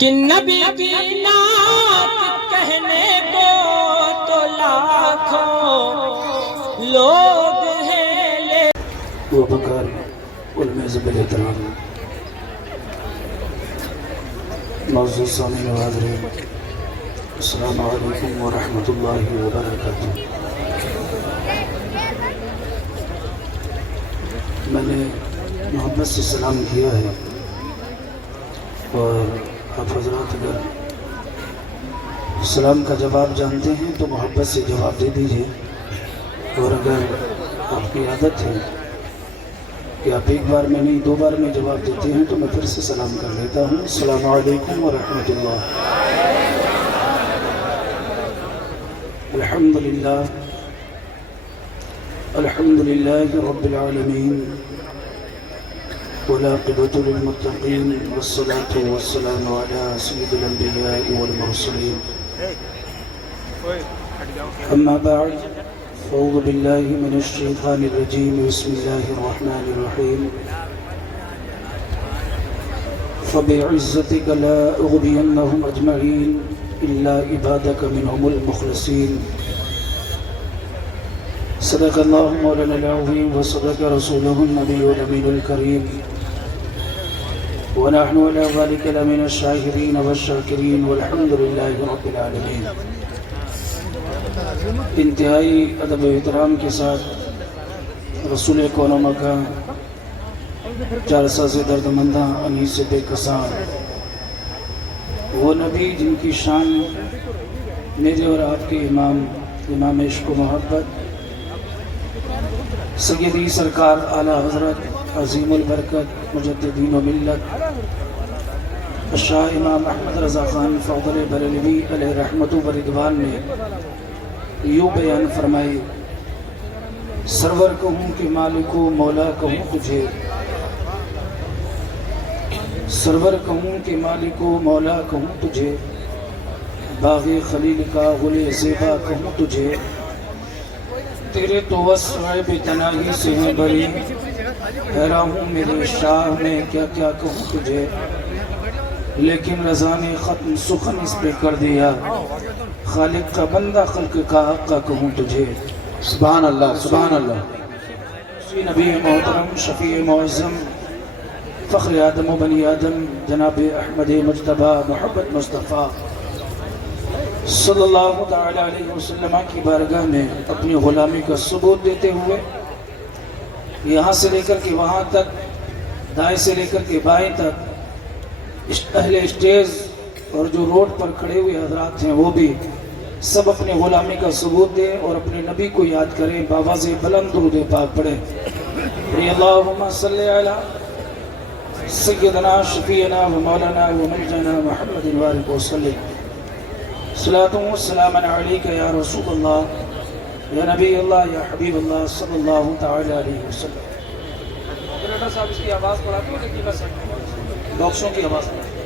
کہ نبی کی نعت کہنے کو تو لاکھوں لوگ ہیں وبکر علماء زبر احترام معزز سامعین و حاضرین، السلام علیکم ورحمۃ اللہ وبرکاتہ۔ میں نے محبت سے سلام کیا ہے، اور آپ حضرات اگر سلام کا جواب جانتے ہیں تو محبت سے جواب دے دیجئے، اور اگر آپ کی عادت ہے کہ آپ ایک بار میں نہیں 2 بار میں جواب دیتے ہیں تو میں پھر سے سلام کر لیتا ہوں۔ السلام علیکم ورحمۃ اللہ۔ الحمدللہ رب العالمین، والعاقبۃ للمتقین، والصلاة والسلام علی سید الانبیاء والمرسلین، اما بعد، اعوذ باللہ من الشیطان الرجیم، بسم اللہ الرحمن الرحیم، فبعزتک لا اغوینہم اجمعین الا عبادک منہم المخلصین۔ صدق اللہ مولانا العظیم وصدق رسولہ النبی الامین الکریم، ونحن على ذلك لمن الشاہدین والشاکرین، والحمد للہ رب العالمین۔ انتہائی ادب و احترام کے ساتھ رسول کون و مکان، جالسہ سے درد منداں انہی سے بے کساں، وہ نبی جن کی شان میرے اور آپ کے امام عشق و محبت سیدی سرکار اعلیٰ حضرت عظیم البرکت مجددین و ملت شاہ امام احمد رضا خان فاضل بریلوی علیہ رحمت و رضوان نے یوں بیان فرمائے: سرور کہوں کہ مالک و مولا کہوں تجھے، سرور کہوں کہ مالک و مولا کہوں تجھے، باغ خلیل کا گل زیبا کہوں تجھے، تیرے تو وصف بے تناہی سے ہیں بری، حیران ہوں میرے شاہ میں کیا کیا کہوں تجھے، لیکن رضا نے ختم سخن اس پہ کر دیا، خالق کا بندہ خلق کا حق کا کہوں تجھے۔ سبحان اللہ، سبحان اللہ۔ نبی محترم، شفیع معظم، فخر آدم و بنی آدم، جناب احمد مجتبی محمد مصطفیٰ صلی اللہ تعالی علیہ وسلم کی بارگاہ میں اپنی غلامی کا ثبوت دیتے ہوئے یہاں سے لے کر کے وہاں تک، دائیں سے لے کر کے بائیں تک، اہل اسٹیج اور جو روڈ پر کھڑے ہوئے حضرات ہیں وہ بھی سب اپنی غلامی کا ثبوت دیں اور اپنے نبی کو یاد کریں، بآواز بلند درود پاک پڑھیں۔ اللہم صلی علی سیدنا شفیعنا و مولانا و منجنا محمد وآلہ وسلم، صلاۃ و سلام علیک یا رسول اللہ، یا نبی اللہ، یا حبیب اللہ صلی اللہ تعالی علیہ وسلم۔ ڈاکٹر صاحب اس کی آواز بڑھاتے ہو لیکن بس ڈاکٹروں کی آواز بڑھاتے،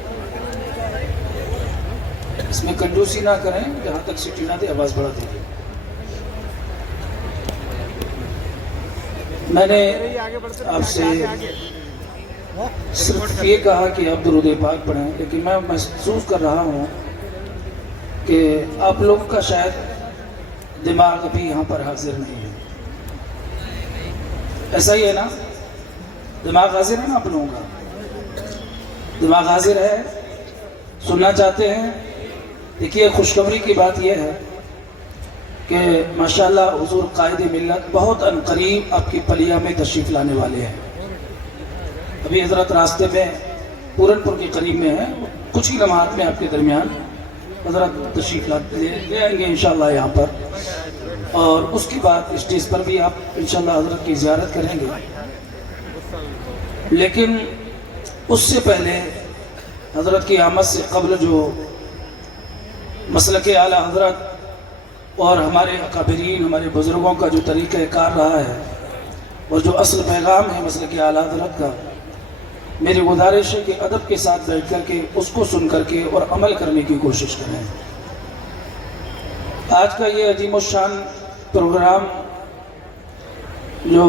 اس میں کنجوسی نہ کریں، جہاں تک سیٹی نہ دے آواز بڑھا دیجیے۔ میں نے آپ سے صرف یہ کہا کہ آپ درود پاک پڑھیں، لیکن میں محسوس کر رہا ہوں کہ آپ لوگوں کا شاید دماغ ابھی یہاں پر حاضر نہیں ہے۔ ایسا ہی ہے نا؟ دماغ حاضر ہے نا آپ لوگوں کا؟ دماغ حاضر ہے، سننا چاہتے ہیں؟ دیکھیے، خوشخبری کی بات یہ ہے کہ ماشاءاللہ حضور قائد ملت بہت عنقریب آپ کی پلیا میں تشریف لانے والے ہیں۔ ابھی حضرت راستے میں پورن پور کے قریب میں ہیں، کچھ ہی لمحات میں آپ کے درمیان حضرت تشریف لے آئیں گے انشاءاللہ یہاں پر، اور اس کے بعد اسٹیج پر بھی آپ انشاءاللہ حضرت کی زیارت کریں گے۔ لیکن اس سے پہلے حضرت کی آمد سے قبل جو مسلک اعلیٰ حضرت اور ہمارے اکابرین، ہمارے بزرگوں کا جو طریقہ کار رہا ہے اور جو اصل پیغام ہے مسلک اعلیٰ حضرت کا، میری گزارش ہے کہ ادب کے ساتھ بیٹھ کر کے اس کو سن کر کے اور عمل کرنے کی کوشش کریں۔ آج کا یہ عظیم الشان پروگرام جو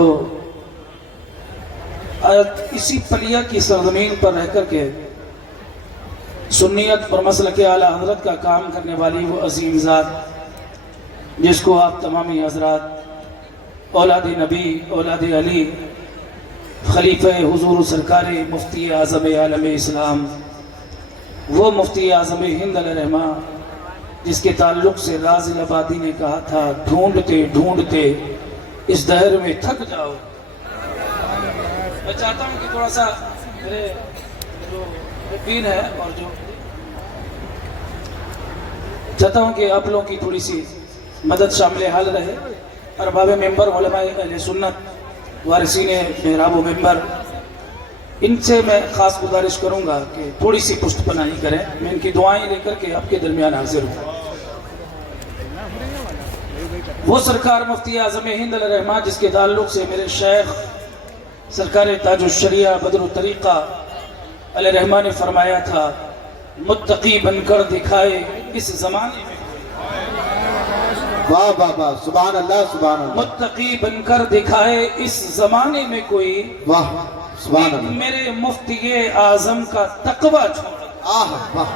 اسی پلیا کی سرزمین پر رہ کر کے سنیت اور مسلک اعلی حضرت کا کام کرنے والی وہ عظیم ذات جس کو آپ تمامی حضرات اولاد نبی اولاد علی خلیفہ حضور سرکار مفتی اعظم عالم اسلام وہ مفتی اعظم ہند علیہ رحمہ جس کے تعلق سے رازل آبادی نے کہا تھا ڈھونڈتے ڈھونڈتے اس دہر میں تھک جاؤ. میں چاہتا ہوں کہ تھوڑا سا میرے جو پیر ہے اور جو چاہتا ہوں کہ آپ لوگوں کی تھوڑی سی مدد شامل حال رہے. ارباب ممبر علماء اہل سنت وارثین محراب و ممبر ان سے میں خاص گزارش کروں گا کہ تھوڑی سی پشت پناہی کریں. میں ان کی دعائیں لے کر کے آپ کے درمیان حاضر ہوں. وہ سرکار مفتی اعظم ہند علیہ رحمہ جس کے تعلق سے میرے شیخ سرکار تاج الشریعہ بدر الطریقہ علیہ رحمہ نے فرمایا تھا متقی بن کر دکھائے اس زمانے میں. واہ واہ واہ سبحان اللہ سبحان اللہ. متقی بن کر دکھائے اس زمانے میں کوئی واہ سبحان اللہ. میرے مفتی اعظم کا تقوی چھوڑ. آہ واہ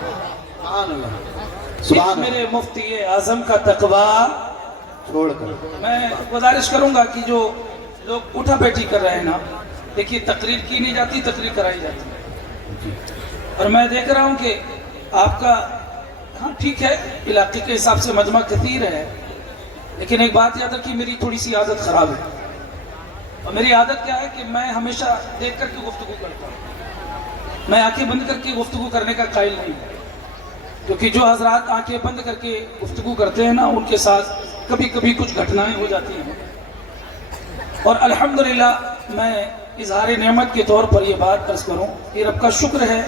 سبحان اللہ سبحان اللہ. میرے مفتی اعظم کا تقوی چھوڑ کر میں گزارش کروں گا کہ جو لوگ اٹھا بیٹھی کر رہے ہیں نا، دیکھیے تقریر کی نہیں جاتی، تقریر کرائی جاتی ہے. اور میں دیکھ رہا ہوں کہ آپ کا ہاں ٹھیک ہے علاقے کے حساب سے مجمع کثیر ہے، لیکن ایک بات یاد رکھیے میری تھوڑی سی عادت خراب ہے. اور میری عادت کیا ہے کہ میں ہمیشہ دیکھ کر کے گفتگو کرتا ہوں. میں آنکھیں بند کر کے گفتگو کرنے کا قائل نہیں ہوں، کیونکہ جو حضرات آنکھیں بند کر کے گفتگو کرتے ہیں نا ان کے ساتھ کبھی کبھی کچھ گھٹنائیں ہو جاتی ہیں. اور الحمدللہ میں اظہار نعمت کے طور پر یہ بات عرض کروں کہ رب کا شکر ہے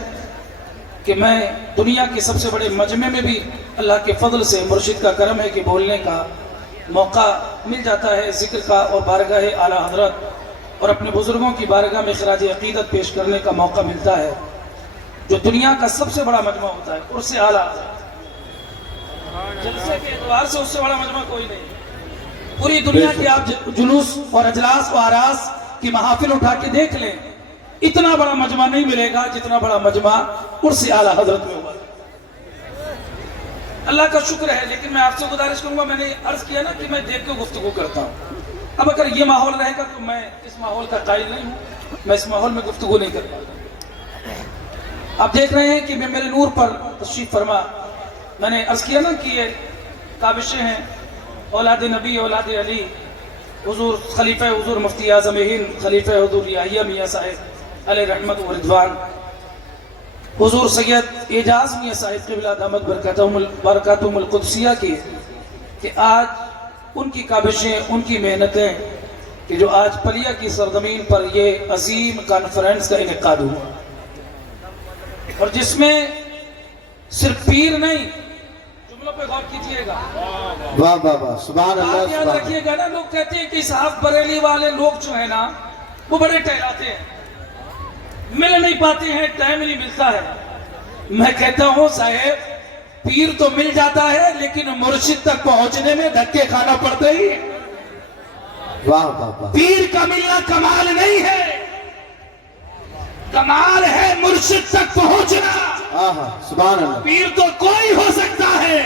کہ میں دنیا کے سب سے بڑے مجمع میں بھی اللہ کے فضل سے مرشد کا کرم ہے کہ بولنے کا موقع مل جاتا ہے، ذکر کا اور بارگاہ اعلیٰ حضرت اور اپنے بزرگوں کی بارگاہ میں خراج عقیدت پیش کرنے کا موقع ملتا ہے، جو دنیا کا سب سے بڑا مجمع ہوتا ہے عرس اعلیٰ حضرت. جلسے کے اعتبار سے اس سے بڑا مجمع کوئی نہیں. پوری دنیا کی آپ جلوس اور اجلاس و آراس کی محافل اٹھا کے دیکھ لیں، اتنا بڑا مجمع نہیں ملے گا جتنا بڑا مجمع عرس اعلیٰ حضرت میں ہوا. اللہ کا شکر ہے. لیکن میں آپ سے گزارش کروں گا، میں نے عرض کیا نا کہ میں دیکھ کے گفتگو کرتا ہوں. اب اگر یہ ماحول رہے گا تو میں اس ماحول کا قائل نہیں ہوں، میں اس ماحول میں گفتگو نہیں کر پاتا. آپ دیکھ رہے ہیں کہ میں میرے نور پر تشریف فرما. میں نے عرض کیا نا کہ یہ کاوشیں ہیں اولاد نبی اولاد علی حضور خلیفہ حضور مفتی اعظم ہند خلیفہ حضور یحییٰ میاں صاحب علیہ رحمت و رضوان، حضور سید اعجاز میاں صاحب قبلہ دامت برکاتہم القدسیہ کی، کہ آج ان کی کاوشیں ان کی محنتیں کہ جو آج پلیا کی سرزمین پر یہ عظیم کانفرنس کا انعقاد ہوا، اور جس میں صرف پیر نہیں، جملوں پہ غور کیجئے گا، واہ واہ واہ سبحان اللہ آپ یاد سبحان رکھیے گا نا. لوگ کہتے ہیں کہ صاحب بریلی والے لوگ جو ہیں نا وہ بڑے ٹہلاتے ہیں، مل نہیں پاتے ہیں، ٹائم نہیں ملتا ہے. میں کہتا ہوں صاحب پیر تو مل جاتا ہے لیکن مرشد تک پہنچنے میں دھکے کھانا پڑتا ہی ہے. واہ واہ واہ پیر کا ملنا کمال نہیں ہے، کمال ہے مرشد تک پہنچنا. آہا سبحان اللہ. پیر تو کوئی ہو سکتا ہے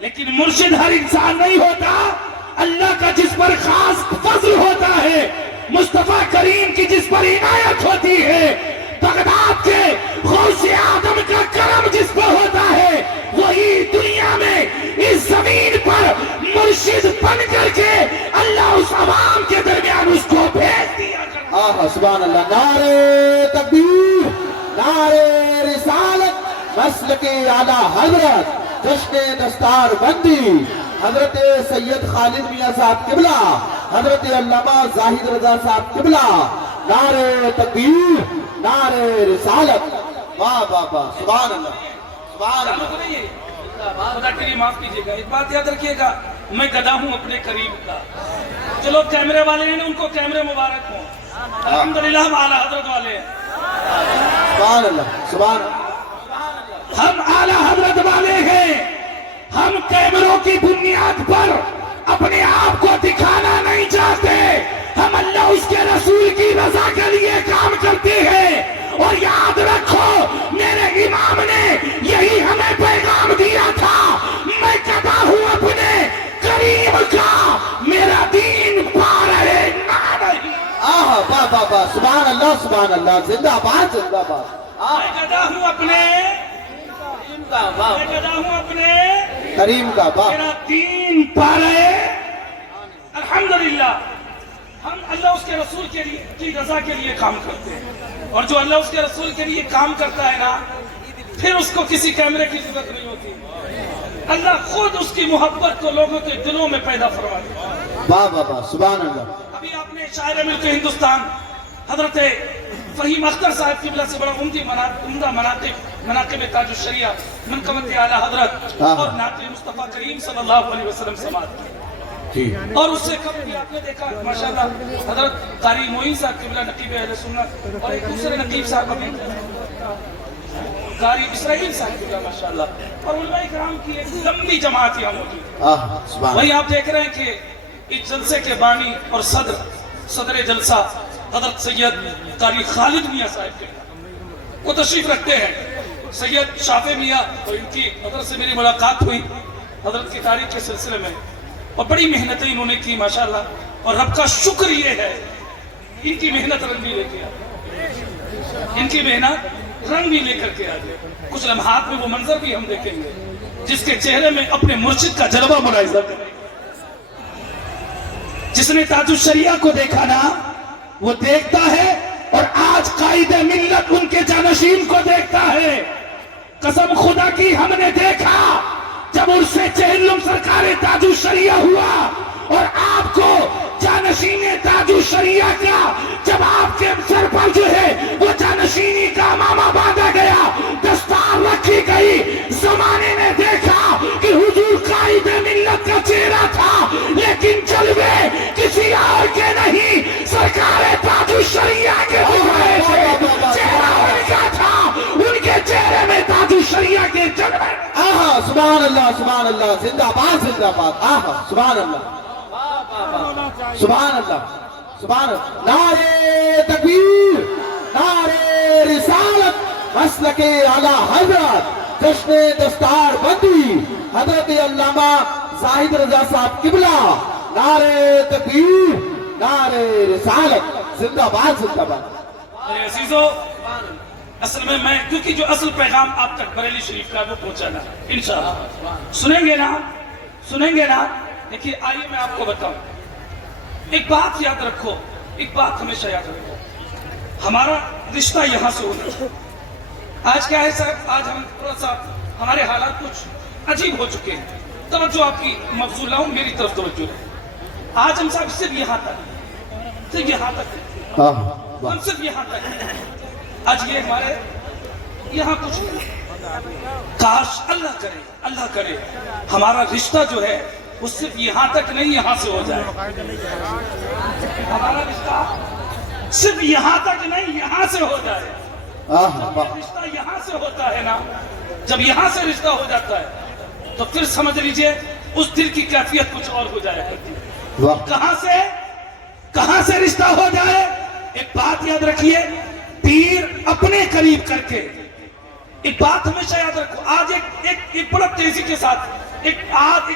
لیکن مرشد ہر انسان نہیں ہوتا. اللہ کا جس پر خاص فضل ہوتا ہے، مصطفیٰ کریم کی جس پر عنایت ہوتی ہے، بغداد کے غوث اعظم کا کرم جس پر ہوتا ہے، وہی دنیا میں اس زمین پر مرشد بن کر کے اللہ اس عوام کے درمیان اس کو بھیج دیا کرتا ہے. آہا سبحان اللہ. نعرہ تکبیر، نعرہ رسالت، مسلک اعلیٰ حضرت، جشن دستار بندی حضرت سید خالد میاں صاحب قبلہ، حضرت علامہ زاہد رضا صاحب قبلہ. نعرہ تکبیر، نعرہ رسالت. واہ واہ واہ سبحان اللہ سبحان اللہ. خدا کے لیے معاف کیجیے گا، ایک بات یاد رکھیے گا، میں گدا ہوں اپنے قریب کا. چلو کیمرے والے ہیں ان کو کیمرے مبارک ہوں. الحمدللہ ہم اعلیٰ حضرت والے ہیں. سبحان اللہ سبحان اللہ. ہم اعلیٰ حضرت والے ہیں. ہم کیمروں کی بنیاد پر اپنے آپ کو دکھانا نہیں چاہتے. ہم اللہ اس کے رسول کی رضا کے لیے کام کرتے ہیں. اور یاد رکھو میرے امام نے سبحان اللہ زندہ باد زندہ باد میں گدا ہوں اپنے میں گدا ہوں اپنے کریم کا باپ میرا دین پا رہے الحمدللہ ہم اللہ اس کے رسول کے لیے کی رضا کے لیے کام کرتے ہیں اور جو اللہ اس کے رسول کے لیے کام کرتا ہے نا پھر اس کو کسی کیمرے کی ضرورت نہیں ہوتی اللہ خود اس کی محبت کو لوگوں کے دلوں میں پیدا فرما دیتا ہے واہ واہ واہ سبحان اللہ ابھی آپ نے شاعر ملک ہندوستان حضرت فہیم اختر صاحب قبلہ سے بڑا عمدہ مناقب تاج الشریعہ منقبت اعلیٰ حضرت اور نعت مصطفیٰ کریم صلی اللہ علیہ وسلم سماعت کی جی اور اس سے قبل بھی آپ نے دیکھا ماشاءاللہ حضرت قاری معین صاحب قبلہ نقیب اہل سنت اور ایک دوسرے نقیب صاحب ابھی قاری اسرائیل صاحب قبلہ ماشاءاللہ اور علماء کرام کی ایک لمبی جماعت یہاں موجود ہے سبحان وہی آپ دیکھ رہے ہیں کہ اس جلسے کے بانی اور صدر جلسہ حضرت سید قاری خالد میاں صاحب کے وہ تشریف رکھتے ہیں سید شافع میاں اور ان کی حضرت سے میری ملاقات ہوئی حضرت کی تاریخ کے سلسلے میں اور بڑی محنتیں انہوں نے کی ماشاءاللہ اور رب کا شکر یہ ہے ان کی محنت رنگ بھی لے کے آ ان کی محنت رنگ بھی لے کر کے آ گئے کچھ لمحات میں وہ منظر بھی ہم دیکھیں گے جس کے چہرے میں اپنے مرشد کا جلوہ ملاحظہ کریں جس نے تاج الشریعہ کو دیکھا نا وہ دیکھتا ہے اور آج قائد ملت ان کے جانشین کو دیکھتا ہے قسم خدا کی ہم نے دیکھا جب ان سے چہلم سرکار تاج الشریعہ ہوا اور آپ کو جانشین تاج الشریعہ کا جب آپ کے سر پر جو ہے وہ جانشینی کا امامہ باندھا گیا دستار رکھی گئی زمانے نے دیکھا کہ حضور قائد ملت کا چہرہ تھا لیکن جلوے کسی اور کے نہیں سرکار تاج الشریعہ کے ہو رہے تھے چہرہ ان کا تھا ان کے چہرے میں تاج الشریعہ کے جلوے سبحان اللہ زندہ باد سبحان اللہ سبحان اللہ سبحان اللہ نعرہ تکبیر نعرہ رسالت مسلک اعلیٰ حضرت جشن دستار بندی حضرت علامہ زاہد رضا صاحب قبلہ نعرہ تکبیر نعرہ رسالت زندہ باد میرے عزیزو اصل میں کیونکہ جو اصل پیغام آپ تک بریلی شریف کا وہ پہنچانا انشاءاللہ سنیں گے نا دیکھیے آئیے میں آپ کو بتاؤں ایک بات یاد رکھو ایک بات ہمیشہ یاد رکھو ہمارا رشتہ یہاں سے ہونا آج کیا ہے صاحب آج ہم تھوڑا سا ہمارے حالات کچھ عجیب ہو چکے ہیں توجہ آپ کی مبذول ہوں میری طرف توجہ ہے آج ہم صاحب صرف یہاں تک ہم صرف یہاں تک آج یہ ہمارے یہاں کچھ نہیں کاش اللہ کرے ہمارا رشتہ جو ہے وہ صرف یہاں تک نہیں یہاں سے ہو جائے ہمارا رشتہ صرف یہاں تک نہیں یہاں سے ہو جائے رشتہ یہاں سے ہوتا ہے نا جب یہاں سے رشتہ ہو جاتا ہے تو پھر سمجھ لیجئے اس دل کی کیفیت کچھ اور ہو جائے کرتی ہے کہاں سے رشتہ ہو جائے ایک بات یاد رکھیے پیر اپنے قریب کر کے ایک بات ہمیشہ یاد رکھو آج ایک بڑا تیزی کے ساتھ ایک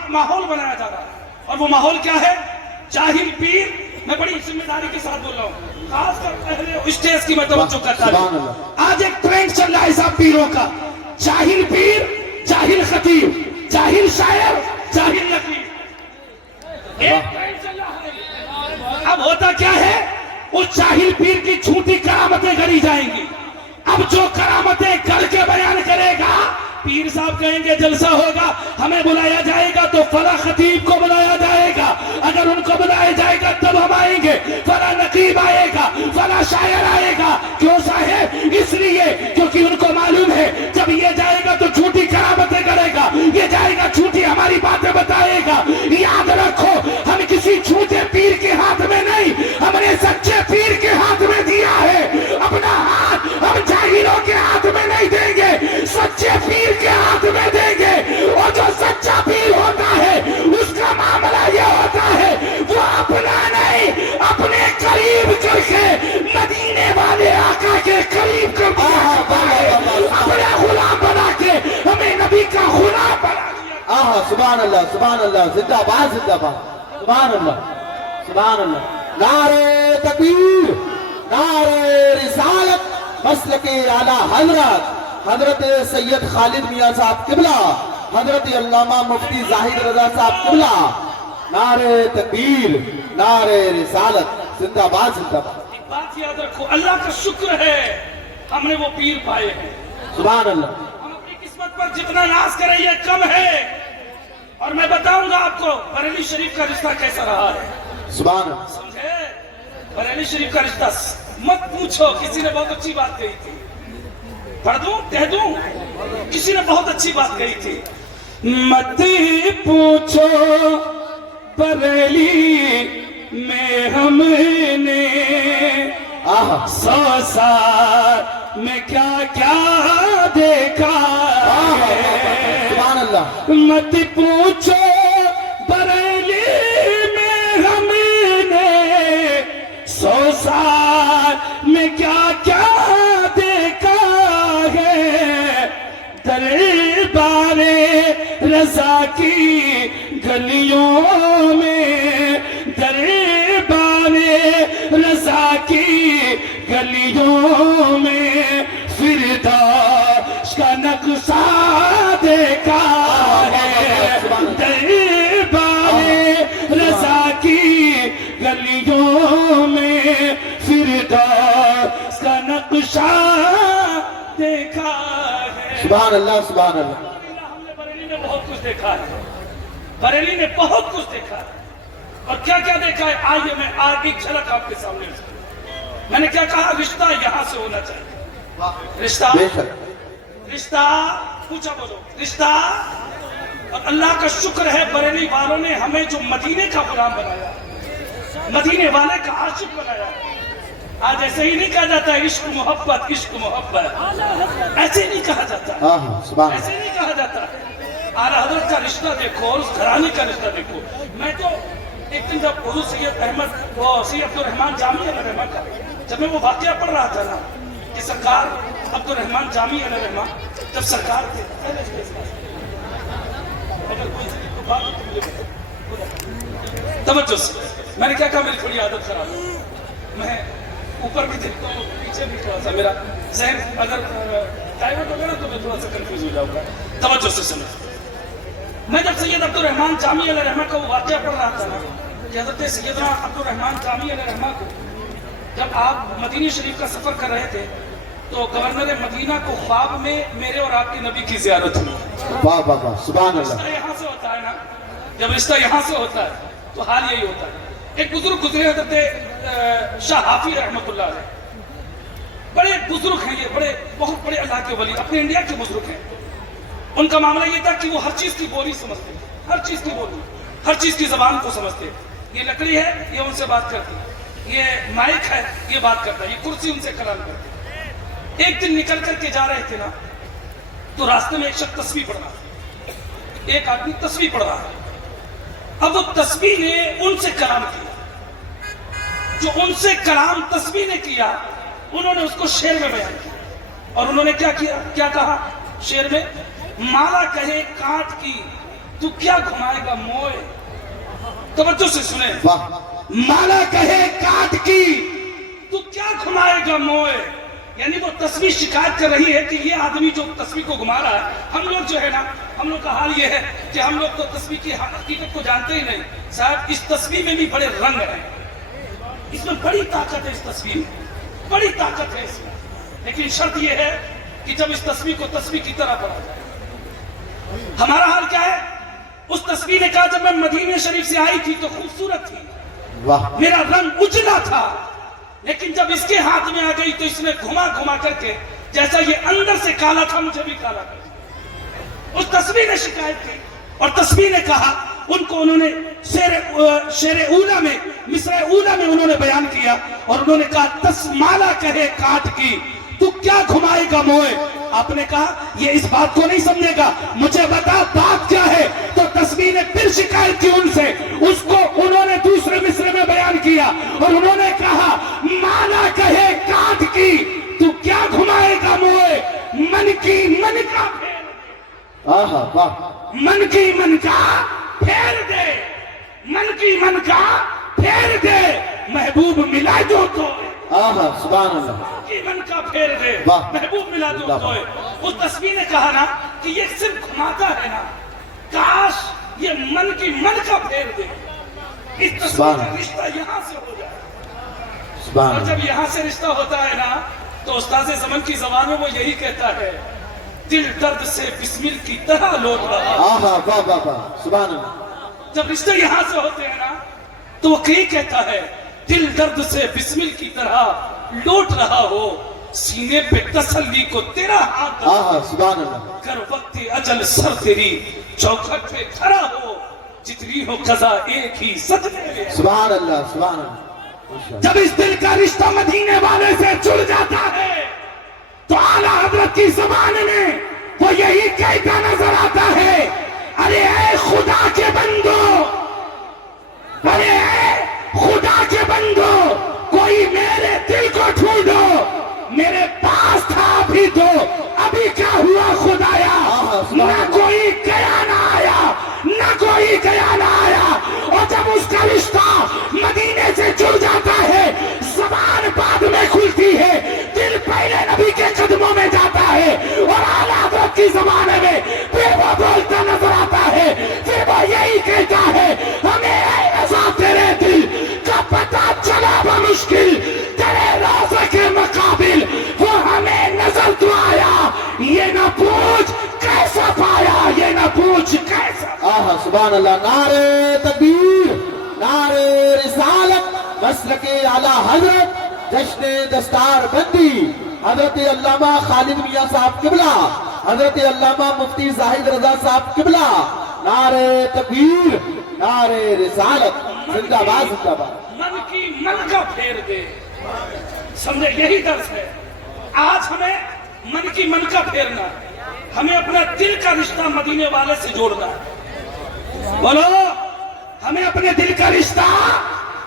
ماحول بنایا جا رہا ہے اور وہ ماحول کیا ہے جاہل پیر میں بڑی ذمہ داری کے ساتھ بول رہا ہوں خاص کر پہلے اسٹیج کی میں توجہ کرتا ہوں آج ایک ٹرینڈ چل رہا ہے صاحب پیروں کا جاہل پیر جاہل خطیب جاہل شاعر جاہل نقیب ایک ٹرینڈ چل رہا ہے اب ہوتا کیا ہے اس جاہل پیر کی جھوٹی کرامتیں گھڑی جائیں گی اب جو کرامتیں کر کے بیان کرے گا پیر صاحب کہیں گے جلسہ ہوگا ہمیں بلایا جائے گا تو فلاں خطیب کو بلایا جائے گا اگر ان کو بلایا جائے گا تب ہم آئیں گے فلاں نقیب آئے گا فلاں شاعر آئے گا کیوں صاحب اس لیے کیونکہ ان کو معلوم ہے جب یہ جائے گا تو جھوٹی کرامتیں کرے گا یہ جائے گا جھوٹی ہماری باتیں بتائے گا یاد رکھو ہم کسی جھوٹے پیر کے ہاتھ میں نہیں ہم نے سچے پیر کے ہاتھ میں دیا ہے اپنا ہاتھ ہم جاہلوں کے ہاتھ میں نہیں دیں گے سچے پیر کے ہاتھ میں دیں گے اور جو سچا پیر ہوتا ہے اس کا معاملہ یہ ہوتا ہے وہ اپنا نہیں اپنے قریب کر کے مدینے والے آقا کے قریب کر دیا اپنا غلام بنا کے ہمیں نبی کا غلام بنا دیا سبحان اللہ زندہ باد سبحان اللہ نعرہ تکبیر نعرہ رسالت مسلک اعلیٰ حضرت حضرت سید خالد میاں صاحب قبلہ، حضرت علامہ مفتی زاہد رضا صاحب قبلہ، نعرہ تکبیر، نعرہ رسالت، زندہ باد زندہ باد۔ ایک بات یاد رکھو، اللہ کا شکر ہے ہم نے وہ پیر پائے ہیں۔ سبحان اللہ۔ ہم اپنی قسمت پر جتنا ناز کریں یہ کم ہے، اور میں بتاؤں گا آپ کو بریلی شریف کا رشتہ کیسا رہا ہے۔ سبحان اللہ۔ سمجھے؟ بریلی شریف کا رشتہ مت پوچھو، کسی نے بہت اچھی بات کہی تھی، پڑھ دوں کہہ دوں، کسی نے بہت اچھی بات کہی تھی، مت پوچھو بریلی میں ہم نے آہا 100 سال میں کیا کیا دیکھا ہے۔ سبحان اللہ۔ مت پوچھو بریلی میں ہم نے 100 سال میں کیا کیا دیکھا ہے۔ دربار رضا کی گلیوں میں، دربار رضا کی گلیوں میں فردوس کا نقشہ دیکھا ہے۔ دربار رضا کی گلیوں میں فردوس کا نقشہ دیکھا ہے۔ سبحان اللہ سبحان اللہ۔ ہم نے بریلی میں بہت کچھ دیکھا ہے، بریلی میں بہت کچھ دیکھا ہے، اور کیا کیا دیکھا ہے آئیے میں آج ایک جھلک آپ کے سامنے رکھتا ہوں۔ میں نے کیا کہا؟ رشتہ یہاں سے ہونا چاہیے، رشتہ بے شک۔ رشتہ پوچھا بولو رشتہ، اور اللہ کا شکر ہے بریلی والوں نے ہمیں جو مدینے کا غلام بنایا، مدینے والے کا عاشق بنایا۔ آج ایسے ہی نہیں کہا جاتا ہے عشق محبت عشق محبت، ایسے نہیں کہا جاتا، آہا سبحان ایسے اللہ۔ نہیں کہا جاتا۔ اعلیٰ حضرت کا رشتہ دیکھو اور اس گھرانے کا رشتہ دیکھو۔ میں تو ایک دن جب حضور سید احمد وہ سید عبدالرحمن جامی علیہ الرحمہ کا جب میں وہ واقعہ پڑھ رہا تھا نا کہ سرکار عبدالرحمن جامی علیہ الرحمہ جب سرکار تھے، اگر کوئی کو بات ہو تو مجھے بتاؤ۔ توجہ سے میں نے کیا کہا، میری تھوڑی عادت خراب ہے، میں اوپر بھی دیکھتا ہوں پیچھے بھی تھوڑا سا میرا ذہن اگر ڈائیورٹ ہوگا نا تو میں تھوڑا سا کنفیوز ہو جاؤں گا۔ توجہ سے سنیں، میں جب سید عبدالرحمن جامی علیہ الرحمہ کا وہ واقعہ پڑھ رہا تھا نا کہ حضرت سیدنا عبدالرحمن جامی علیہ الرحمہ کو جب آپ مدینہ شریف کا سفر کر رہے تھے تو گورنر مدینہ کو خواب میں میرے اور آپ کے نبی کی زیارت ہوئی۔ واہ واہ واہ سبحان اللہ۔ رشتہ یہاں سے ہوتا ہے نا، جب رشتہ یہاں سے ہوتا ہے تو حال یہی ہوتا ہے۔ ایک بزرگ گزرے حضرت شاہ حافظ رحمۃ اللہ علیہ، بڑے بزرگ ہیں یہ، بہت بڑے اللہ کے ولی، اپنے انڈیا کے بزرگ ہیں۔ ان کا معاملہ یہ تھا کہ وہ ہر چیز کی بولی سمجھتے، ہر چیز کی بولی، ہر چیز کی زبان کو سمجھتے۔ یہ لکڑی ہے یہ ان سے بات کرتی، یہ مائک ہے یہ بات کرتا ہے، یہ کرسی ان سے کلام کرتی۔ ایک دن نکل کر کے جا رہے تھے نا تو راستے میں ایک شخص تسبیح پڑھ رہا، ایک آدمی تسبیح پڑھ رہا ہے۔ اب وہ تسبیح نے ان سے کلام کیا، جو ان سے کلام تسبیح نے کیا انہوں نے اس کو شعر میں بیان کیا، اور انہوں نے کیا کیا، کیا کہا شعر میں؟ مالا کہے کانٹ کی تو کیا گھمائے گا موئے۔ توجہ سے سنیں، واہ مالا کہے کاٹ کی تو کیا گھمائے گا موئے، یعنی وہ تسبیح شکایت کر رہی ہے کہ یہ آدمی جو تسبیح کو گھما رہا ہے، ہم لوگ جو ہے نا، ہم لوگ کا حال یہ ہے کہ ہم لوگ تو تسبیح کی حقیقت کو جانتے ہی نہیں۔ صاحب اس تسبیح میں بھی بڑے رنگ ہیں، اس میں بڑی طاقت ہے، اس تسبیح میں بڑی طاقت ہے اس میں، لیکن شرط یہ ہے کہ جب اس تسبیح کو تسبیح کی طرح پڑھا جائے۔ ہمارا حال کیا ہے؟ اس تسبیح نے کہا جب میں مدینہ شریف سے آئی تھی تو خوبصورت تھی، واہ میرا رنگ اجلا تھا، لیکن جب اس کے ہاتھ میں آ گئی تو اس نے گھما گھما کر کے جیسا یہ اندر سے کالا تھا مجھے بھی کالا کر دیا۔ اس تسبیح نے شکایت کی، اور تسبیح نے کہا، ان کو انہوں نے شعر اولا میں، مصرع اولا میں انہوں نے بیان کیا، اور انہوں نے کہا تسمالا کہے کاٹ کی تو کیا گھمائے گا موئے۔ آپ نے کہا یہ اس بات کو نہیں سمجھے گا، مجھے بتا بات کیا ہے۔ تو تسبیح نے پھر شکایت کی ان سے، اس کو انہوں نے دوسرے مصرع میں بیان کیا، اور انہوں نے کہا مالا کہے کاٹ کی تو کیا گھمائے گا موئے، من کی من کا پھیر دے، آہا واہ من کی من کا پھیر دے، من کی من کا پھیر دے، محبوب ملا جو تو آہا سبحان اللہ کی من کا پھیر دے واہ۔ محبوب ملا دو واہ۔ کوئے اس تصویر نے کہا نا کہ یہ صرف گھماتا ہے نا، کاش یہ من کی من کا پھیر دے، اس تصویر سبحان کا اللہ۔ رشتہ یہاں سے ہو جائے۔ سبحان اور اللہ جب یہاں سے رشتہ ہوتا ہے نا تو استاد زمن کی زبان میں وہ یہی کہتا ہے، دل درد سے بسمل کی طرح لوٹ رہا۔ آہا واہ واہ واہ سبحان اللہ جب رشتے یہاں سے ہوتے ہیں نا تو وہ کہیں کہتا ہے، دل درد سے بسمل کی طرح لوٹ رہا ہو، سینے پہ تسلی کو تیرا ہاتھ دھر آہا سبحان اللہ کر وقت اجل سر تیری چوکھٹ پہ کھڑا ہو، جتنی ہو قضا ایک ہی سجدے میں۔ سبحان اللہ سبحان اللہ ماشاء اللہ۔ جب اس دل کا رشتہ مدینے والے سے جڑ جاتا ہے تو اعلیٰ حضرت کی زبان میں وہ یہی کہتا نظر آتا ہے، ارے اے خدا کے بندو، ارے اے خدا کے بندو، کوئی میرے دل کو ڈھونڈو، میرے پاس تھا ابھی تو، ابھی کیا ہوا خدایا، نہ کوئی گیا نہ آیا، نہ کوئی گیا نہ آیا۔ اور جب اس کا رشتہ مدینے سے جڑ جاتا ہے، زبان بعد میں کھلتی ہے، دل پہلے نبی کے قدموں میں جاتا ہے، اور اعلیٰ حضرت کی زمانے میں پھر وہ بولتا نظر آتا ہے، پھر وہ یہی کہتا ہے، ہمیں اے رضا تیرے دل کا پتہ چلا بمشکل، تیرے روضے کے مقابل وہ ہمیں نظر تو آیا، یہ نہ پوچھ کیسا پایا، یہ نہ پوچھ کیسا۔ آہا سبحان اللہ نعرہ تکبیر نعرہ رسالت مسلک اعلیٰ حضرت جشن دستار بندی حضرت علامہ خالد میاں صاحب قبلہ حضرت علامہ مفتی زاہد رضا صاحب قبلہ نعرہ تکبیر نعرہ رسالت زندہ باد زندہ باد من کی من کا پھیر دے، سمجھے یہی درس ہے۔ آج ہمیں من کی من کا پھیرنا ہے، ہمیں اپنا دل کا رشتہ مدینے والے سے جوڑنا ہے۔ بولو، ہمیں اپنے دل کا رشتہ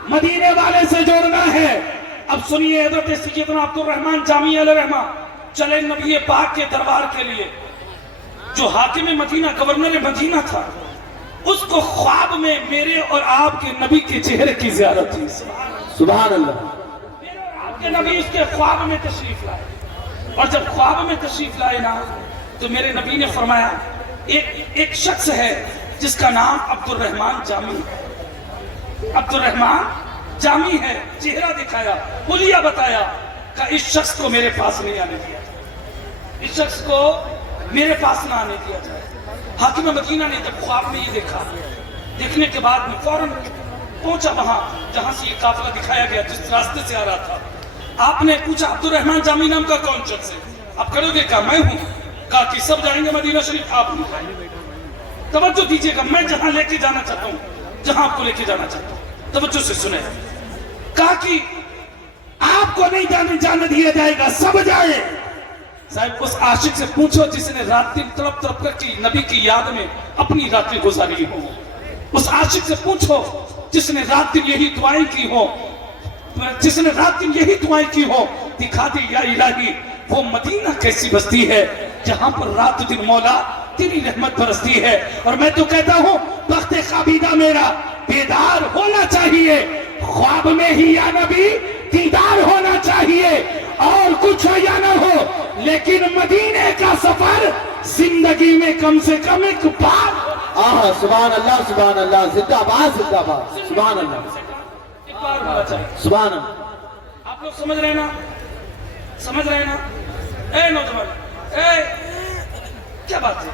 مدینے والے سے جوڑنا ہے۔ اب سنیے حضرت سیدنا عبد الرحمن جامی علیہ رحمہ چلے نبی پاک کے دربار کے لیے، جو حاکم مدینہ گورنر مدینہ تھا، اس کو خواب میں میرے اور آپ کے نبی کے چہرے کی زیارت تھی۔ سبحان اللہ میرے اور آپ کے نبی اس کے خواب میں تشریف لائے، اور جب خواب میں تشریف لائے نا تو میرے نبی نے فرمایا، ایک شخص ہے جس کا نام عبد الرحمن جامی ہے، عبد الرحمن جامی ہے، چہرہ دکھایا، حلیہ بتایا کہ اس شخص کو میرے پاس نہیں آنے دیا جائے، اس شخص کو میرے پاس نہ آنے دیا جائے۔ حاکم مدینہ نے جب خواب میں یہ دیکھا، دیکھنے کے بعد میں فوراً پہنچا وہاں جہاں سے یہ قافلہ دکھایا گیا، جس راستے سے آ رہا تھا۔ آپ نے پوچھا عبد الرحمن جامی نام کا کون شخص ہے؟ آپ کرو گے؟ کہا میں ہوں۔ کہا کہ سب جائیں گے مدینہ شریف، آپ نہیں جائیں۔ توجہ دیجئے گا، میں جہاں لے کے جانا چاہتا ہوں، جہاں آپ کو لے کے جانا چاہتا ہوں، توجہ سے سنیں۔ کہا کہ آپ کو نہیں جانے دیا جائے گا، سب جائے۔ صاحب اس عاشق سے پوچھو جس نے رات دن تڑپ تڑپ کر کے نبی کی یاد میں اپنی راتیں گزاری ہوں، اس عاشق سے پوچھو جس نے رات دن یہی دعائیں کی ہو، جس نے رات دن یہی دعائیں کی ہو، دکھا دی یا الہی وہ مدینہ کیسی بستی ہے جہاں پر رات دن مولا تیری رحمت برستی ہے۔ اور میں تو کہتا ہوں بخت خوابیدہ میرا بیدار ہونا چاہیے، خواب میں ہی یا نبی دیدار ہونا چاہیے، اور کچھ ہو یا نہ ہو لیکن مدینے کا سفر زندگی میں کم سے کم ایک بار۔ آہا سبحان اللہ زندہ باد سبحان اللہ ایک بار ہونا چاہیے۔ سبحان اللہ آپ لوگ سمجھ رہے ہیں نا؟ سمجھ رہے ہیں نا؟ اے نوجوان، اے کیا بات ہے؟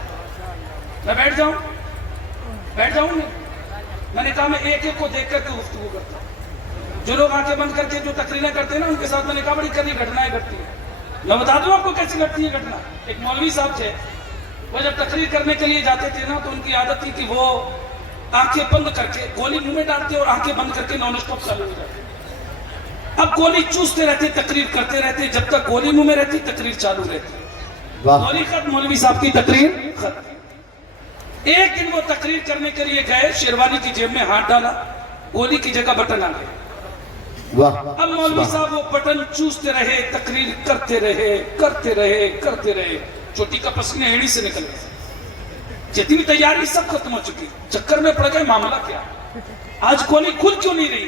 میں بیٹھ جاؤں نہیں؟ میں نے کہا میں ایک ایک کو دیکھ کر کے گفتگو کرتا ہوں۔ جو لوگ آنکھیں بند کر کے جو تقریریں کرتے ہیں نا ان کے ساتھ میں نے کہا بڑی کڑی گھٹنائیں گھٹتی ہیں۔ میں بتا دوں آپ کو کیسی گھٹتی ہے گھٹنا۔ ایک مولوی صاحب تھے، وہ جب تقریر کرنے کے لیے جاتے تھے نا تو ان کی عادت تھی کہ وہ آنکھیں بند کر کے گولی منہ میں ڈالتے اور آنکھیں بند کر کے نان اسٹاپ چالو ہو جاتے۔ اب گولی چوستے رہتے، تقریر کرتے رہتے، جب تک گولی منہ میں رہتی تقریر چالو رہتی۔ گولی ختم، مولوی صاحب کی تقریر ختم۔ ایک دن وہ تقریر کرنے کے لیے گئے، شیروانی کی جیب میں ہاتھ ڈالا، گولی کی جگہ بٹن آ گئے۔ اب مولوی صاحب وہ بٹن چوستے رہے، تقریر کرتے رہے، چوٹی کا پسینہ ایڑی سے نکل گیا۔ جتنی تیاری سب ختم ہو چکی، چکر میں پڑ گئے معاملہ کیا، آج گولی کھل کیوں نہیں رہی؟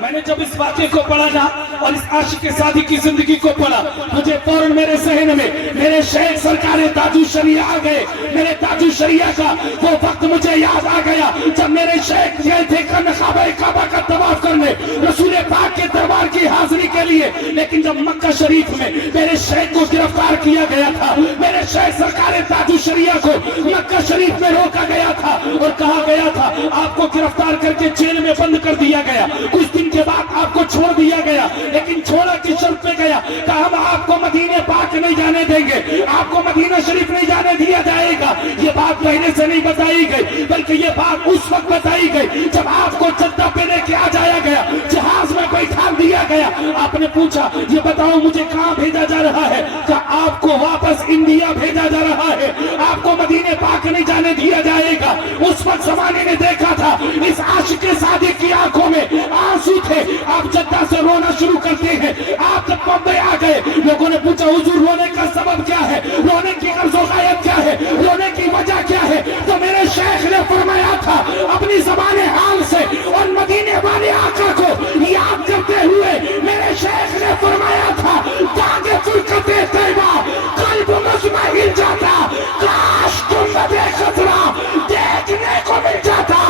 میں نے جب اس واقعے کو پڑھا نا اور اس عاشق سعدی کی زندگی کو پڑھا مجھے فوراً میرے ذہن میں میرے شیخ سرکار تاج الشریعہ آ گئے. میرے تاج الشریعہ کا وہ وقت مجھے یاد آ گیا جب میرے شیخ گئے تھے کعبہ کا طواف کرنے رسول پاک کے دربار کی حاضری کے لیے. لیکن جب مکہ شریف میں میرے شیخ کو گرفتار کیا گیا تھا, میرے شیخ سرکار تاج الشریعہ کو مکہ شریف میں روکا گیا تھا اور کہا گیا تھا آپ کو گرفتار کر کے جیل میں بند کر دیا گیا. کچھ دن کے بعد آپ کو چھوڑ دیا گیا, لیکن چھوڑا کی شرط پہ گیا کہ ہم آپ کو مدینہ پاک نہیں جانے دیں گے, آپ کو مدینہ شریف نہیں جانے دیا جائے گا. یہ بات پہلے سے نہیں بتائی گئی بلکہ یہ بات اس وقت بتائی گئی جب آپ کو جدہ پہ لے کے آ جایا گیا, جہاز میں بیٹھا دیا گیا. آپ نے پوچھا یہ بتاؤ مجھے کہاں بھیجا جا رہا ہے؟ کہ آپ کو واپس انڈیا بھیجا جا رہا ہے, آپ کو مدینہ پاک نہیں جانے دیا جائے گا. اس وقت زمانے نے دیکھا تھا اس عاشق سعدی کی آنکھوں میں آنسو تھے. آپ جدہ سے رونا شروع کرتے ہیں. آپ جب بمبئی آ گئے لوگوں نے پوچھا حضور رونے کا سبب کیا ہے, رونے کی غرض و غایت کیا ہے, رونے کی وجہ کیا ہے؟ تو میرے شیخ نے فرمایا تھا اپنی زبان حال سے اور مدینے والے آقا کو یاد کرتے ہوئے میرے شیخ نے فرمایا تھا داغ فرقت طیبہ قلب مطمئن جاتا, کاش تم بے خطرہ دیکھنے کو مل جاتا,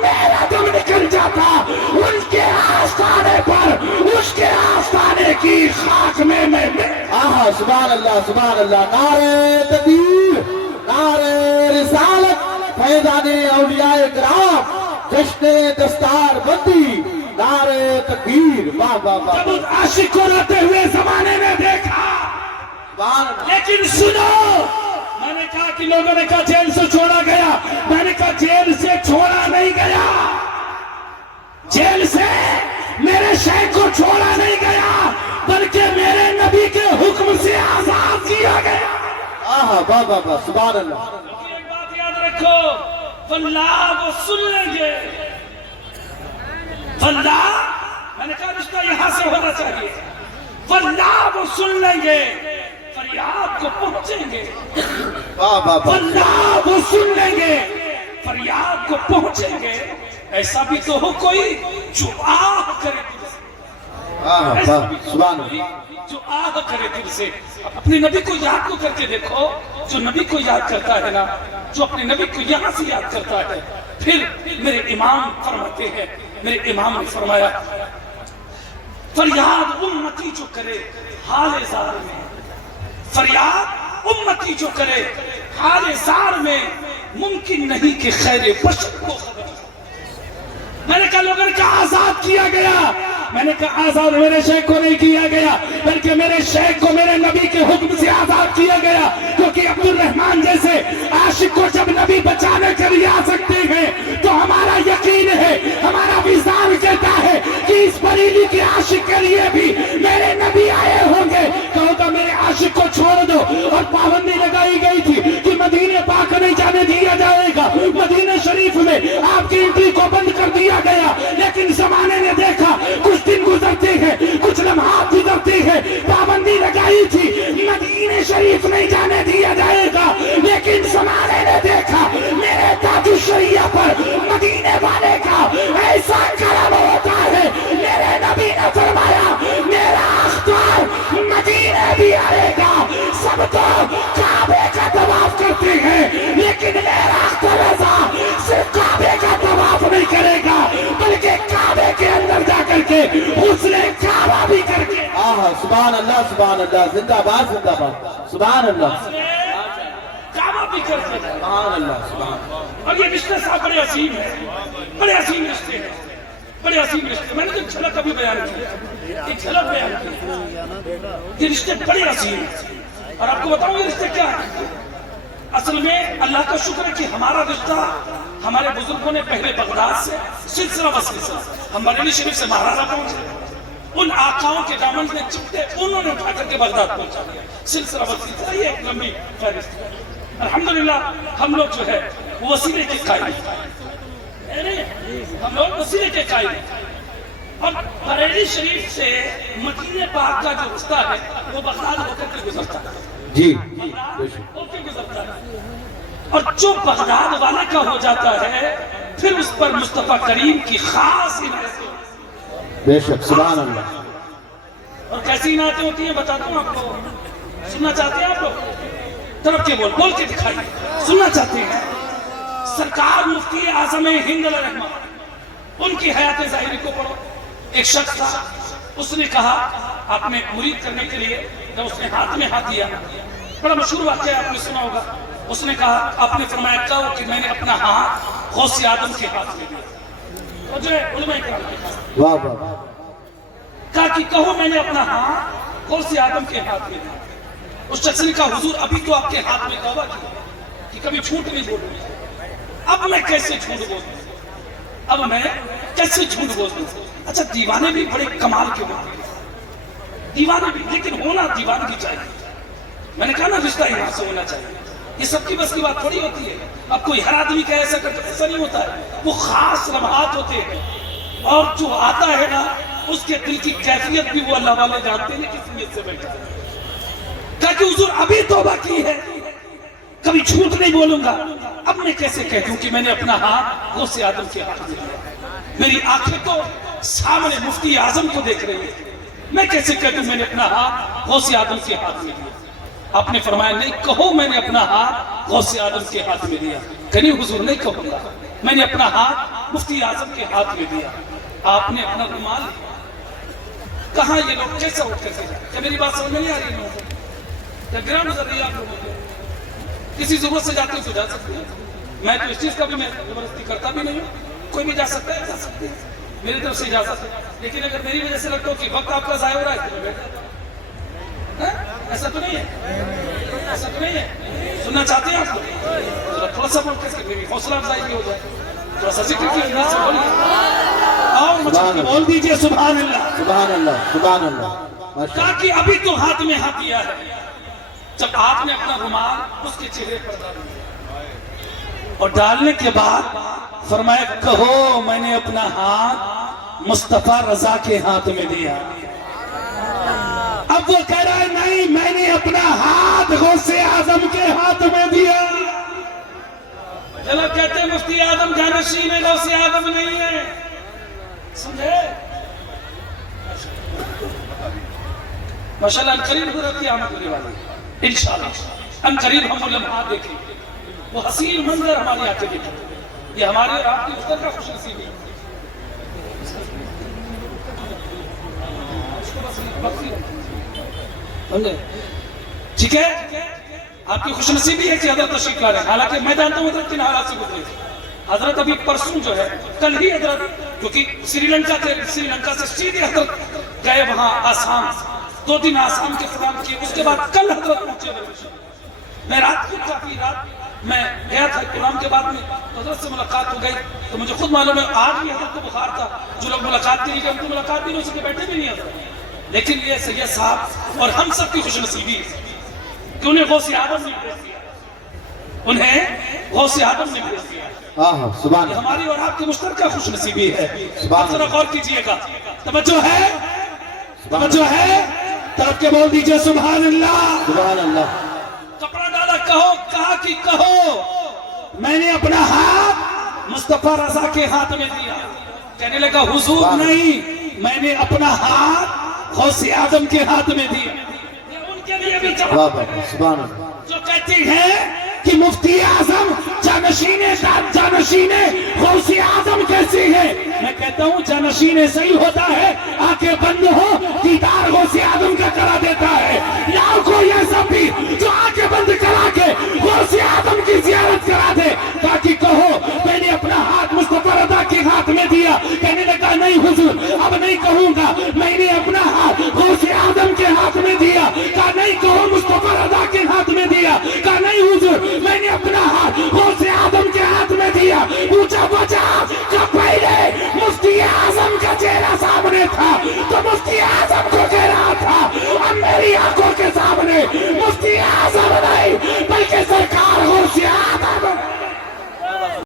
میرا دم نکل جاتا ان کے آستانے پر, اس کے آستانے کی خاک میں آہا سبحان اللہ سبحان اللہ. نعرہ تکبیر, نعرہ رسالت, فیضان اولیاء کرام, جشن دستار بندی, نعرہ تکبیر. واہ واہ واہ. جب اس عاشق کو روتے ہوئے زمانے نے دیکھا, لیکن سنو میں نے کہا کہ لوگوں نے کہا جیل سے چھوڑا گیا, میں نے کہا جیل سے چھوڑا نہیں گیا, جیل سے میرے شیخ کو چھوڑا نہیں گیا بلکہ میرے نبی کے حکم سے آزاد کیا گیا. آہا واہ واہ واہ سبحان اللہ. ایک بات یاد رکھو, واللہ وہ سن لیں گے, واللہ میں نے کہا رشتہ یہاں سے ہونا چاہیے, واللہ وہ سن لیں گے, فریاد کو پہنچیں گے, واہ واہ واہ. واللہ وہ سن لیں گے, فریاد کو پہنچیں گے. ایسا بھی تو ہو کوئی جو آہ کرے دل سے, آہا ایسا واہ بھی تو ہو سبحان کوئی اللہ. جو آہ کرے دل سے. اپنے نبی کو یاد کو کر کے دیکھو, جو نبی کو یاد کرتا ہے نا, جو اپنے نبی کو یہاں سے یاد کرتا ہے, پھر میرے امام فرماتے ہیں, میرے امام نے فرمایا فریاد امتی جو کرے حال زار میں, فریاد امتی جو کرے حال زار میں, ممکن نہیں کہ خیر بشر کو خبر. میں نے کہا لوگوں نے کہا آزاد کیا گیا, میں نے کہا آزاد میرے شیخ کو نہیں کیا گیا بلکہ میرے شیخ کو میرے نبی کے حکم سے آزاد کیا گیا. کیونکہ عبد الرحمن جیسے عاشق کو جب نبی بچانے کے لیے آ سکتے ہیں تو ہمارا یقین ہے, ہمارا وجدان کہتا ہے کہ اس بریلی کے عاشق کے لیے بھی میرے نبی آئے ہوں گے. کہو کہ میرے عاشق کو چھوڑ دو, اور پابندی لگائی گئی تھی کہ مدینہ پاک نہیں جانے دیا جائے گا, مدینہ شریف میں آپ کی انٹری کو بند کر دیا گیا. لیکن زمانے نے دیکھا کچھ دن گزرتے ہیں, کچھ لمحات گزرتے ہیں, پابندی لگائی تھی مدینہ شریف نہیں جانے دیا جائے گا, لیکن زمانے نے دیکھا میرے تاج الشریعہ پر مدینے والے کا ایسا کرم ہوتا ہے. میرے نبی نے فرمایا میرا اختیار مدینے بھی آئے گا. سب تو کعبے کا طواف کرتے ہیں لیکن میرا اختیار صرف کعبے کا طواف نہیں کرے گا بلکہ کعبے کے اندر جا کر کے غسل کعبہ بھی کر کے. آہا سبحان اللہ سبحان اللہ. زندہ باد زندہ باد. سبحان اللہ کعبہ بھی کر کے. سبحان اللہ سبحان اللہ. اور یہ رشتے صاحب بڑے عظیم ہیں, بڑے عظیم رشتے ہیں, بڑے عظیم رشتے. میں نے تو جھلک ابھی بیان کیا, ایک جھلک بیان کی. یہ رشتے بڑے عظیم ہیں اور آپ کو بتاؤں یہ رشتے کیا ہیں. اصل میں اللہ کا شکر ہے کہ ہمارا رشتہ ہمارے بزرگوں نے پہلے بغداد سے سلسلہ و سلسلہ ہم بریلی شریف سے مہاراجہ پہنچے, ان آقاؤں کے دامن میں چپتے انہوں نے اٹھا کر کے بغداد پہنچا دیا. سلسلہ و سلسلہ یہ ایک لمبی فہرست ہے. الحمدللہ ہم لوگ جو ہے وسیلے کے قائل ہیں, ہم لوگ وسیلے کے قائل ہیں. اور بریلی شریف سے مدینہ پاک کا جو رستہ ہے وہ بغداد ہو کر کے گزرتا ہے. جی ہو کے گزرتا ہے, اور جو بغداد والے کا ہو جاتا ہے پھر اس پر مصطفیٰ کریم کی خاص عنایت. بے شک سبحان اللہ. اور کیسی نعتیں ہوتی ہیں بتاتا ہوں آپ کو. سننا چاہتے ہیں آپ لوگ؟ طرف کے بول کے دکھائیے. سننا چاہتے ہیں؟ سرکار مفتی اعظم ہند علیہ رحمہ ان کی حیات ظاہری کو پڑھو. ایک شخص تھا, اس نے کہا آپ نے مرید کرنے کے لیے, جب اس نے ہاتھ میں ہاتھ دیا, بڑا مشہور واقعہ آپ نے سنا ہوگا, اس نے کہا آپ نے فرمایا کہو کہ میں نے اپنا ہاتھ غوث اعظم کے ہاتھ میں دیا. اور جو ہے علماء کرام کے پاس واہ واہ. کہا کہ کہو میں نے اپنا ہاتھ غوث اعظم کے ہاتھ میں دیا. اس شخص نے کہا حضور ابھی تو آپ کے ہاتھ میں توبہ کی کہ کبھی جھوٹ نہیں بولوں, اب میں کیسے جھوٹ بولوں, اب میں کیسے جھوٹ بولوں. اچھا دیوانے بھی بڑے کمال کے ہوتے ہیں, دیوانے بھی, لیکن ہونا دیوانگی چاہیے. میں نے کہا نا رشتہ یہاں سے ہونا چاہیے. یہ سب کی بس کی بات تھوڑی ہوتی ہے. اب کوئی ہر آدمی کا ایسا کرتا, ایسا نہیں ہوتا ہے. وہ خاص لمحات ہوتے ہیں, اور جو آتا ہے نا اس کے دل کی کیفیت بھی وہ اللہ والے جانتے ہیں کس نیت سے بیٹھا ہے. کہا کہ حضور ابھی توبہ کی ہے, کبھی جھوٹ نہیں بولوں گا, اب میں کیسے کہہ دوں کہ میں نے اپنا ہاتھ غوث اعظم کے ہاتھ میں دیا. میری آنکھیں تو سامنے مفتی اعظم کو دیکھ رہی ہیں, میں کیسے کہہ دوں میں نے اپنا ہاتھ غوث اعظم کے ہاتھ میں دیا. آپ نے فرمایا نہیں, کہو میں نے اپنا ہاتھ غوث اعظم کے ہاتھ میں دیا. کہ نہیں حضور نہیں کہوں گا, میں نے اپنا ہاتھ مفتی اعظم کے ہاتھ میں دیا. آپ نے اپنا رومال کہاں, یہ لوگ کیسے ہو کیسے, کیا میری بات سمجھ نہیں آ رہی ہے؟ کیا گرا گزر رہی ہے آپ لوگوں کو؟ کسی ضرورت سے جاتے ہیں تو جا سکتے ہیں. میں تو اس چیز کا بھی میں زبردستی کرتا بھی نہیں ہوں, کوئی بھی جا سکتا ہے, جا سکتے ہیں, میری طرف سے اجازت ہے. لیکن اگر میری وجہ سے لگتا ہو کہ وقت آپ کا ضائع ہو رہا ہے تو میں بیٹھ جاتا ہوں. ایسا تو نہیں ہے, ایسا تو نہیں ہے. سننا چاہتے ہیں آپ لوگ؟ تھوڑا سا بول کے حوصلہ افزائی بھی ہو جائے, تھوڑا سا ذکر کی انداز سے بولیے, اور مجھے بول دیجئے سبحان اللہ سبحان اللہ سبحان اللہ. کہا کہ ابھی تو ہاتھ میں ہاتھ دیا ہے. جب آپ نے اپنا رومال اس کے چہرے پر ڈالا اور ڈالنے کے بعد فرمایا کہو میں نے اپنا ہاتھ مصطفیٰ رضا کے ہاتھ میں دیا. اب وہ کہہ رہا ہے نہیں, میں نے اپنا ہاتھ غوث اعظم کے ہاتھ میں دیا. چلو کہتے ہیں مفتی اعظم جانشین ہے, غوث اعظم نہیں ہے. سمجھے؟ ماشاءاللہ ان قریب حضرت کی آمد ہونے والی ہے انشاءاللہ. ان قریب ہم وہ لمحات دیکھیں, وہ حسین منظر ہماری آنکھیں دیکھیں. یہ ہمارے اور آپ کی افطار کا خوش نصیبی ہے. ٹھیک ہے, آپ کی خوش نصیبی ہے کہ حضرت تشریف لا رہے ہیں. حالانکہ میں جانتا ہوں حضرت کن حالات سے گزرے تھے. حضرت ابھی پرسوں جو ہے, کل ہی حضرت, کیونکہ سری لنکا سے سیدھے حضرت گئے وہاں آسام, 2 دن آسام کے پروگرام کیے. اس کے بعد کل حضرت پہنچے. میں رات کو کافی رات میں گیا تھا پروگرام کے بعد میں, حضرت سے ملاقات ہو گئی. تو مجھے خود معلوم ہے آج بھی حضرت کو بخار تھا. جو لوگ ملاقات کے لیے گئے ان کو ملاقات بھی نہیں ہو سکے, بیٹھے بھی نہیں حضرت. لیکن یہ سید صاحب اور ہم سب کی خوش نصیبی ہے کہ انہیں غوث اعظم نے بھیج دیا, انہیں غوث اعظم نے بھیج دیا. سبحان یہ اللہ. ہماری اور آپ کی مشترکہ خوش نصیبی ہے. سبحان اب ذرا غور کیجئے گا, توجہ ہے, توجہ ہے, طرف کے بول دیجئے سبحان اللہ سبحان اللہ. کپڑا ڈالا, کہا کہ کہو میں نے اپنا ہاتھ مصطفیٰ رضا کے ہاتھ میں دیا. کہنے لگا حضور نہیں, میں نے اپنا ہاتھ غوث اعظم کے ہاتھ میں دیا. ان کے لیے بھی جواب سبحان اللہ. جو کہتے ہیں کہ مفتی اعظم جانشین غوث اعظم کیسے ہے, میں کہتا ہوں جانشین صحیح ہوتا ہے, آنکھیں بند ہو دیدار غوث اعظم کا کرا دیتا ہے. یا کوئی ایسا بھی جو آنکھیں بند کرا کے غوث اعظم کی زیارت کرا دے تاکہ کہو میں نے اپنا ہاتھ مصطفیٰ رضا کے ہاتھ میں دیا. کہنے لگا نہیں حضور اب نہیں کہوں گا, میں نے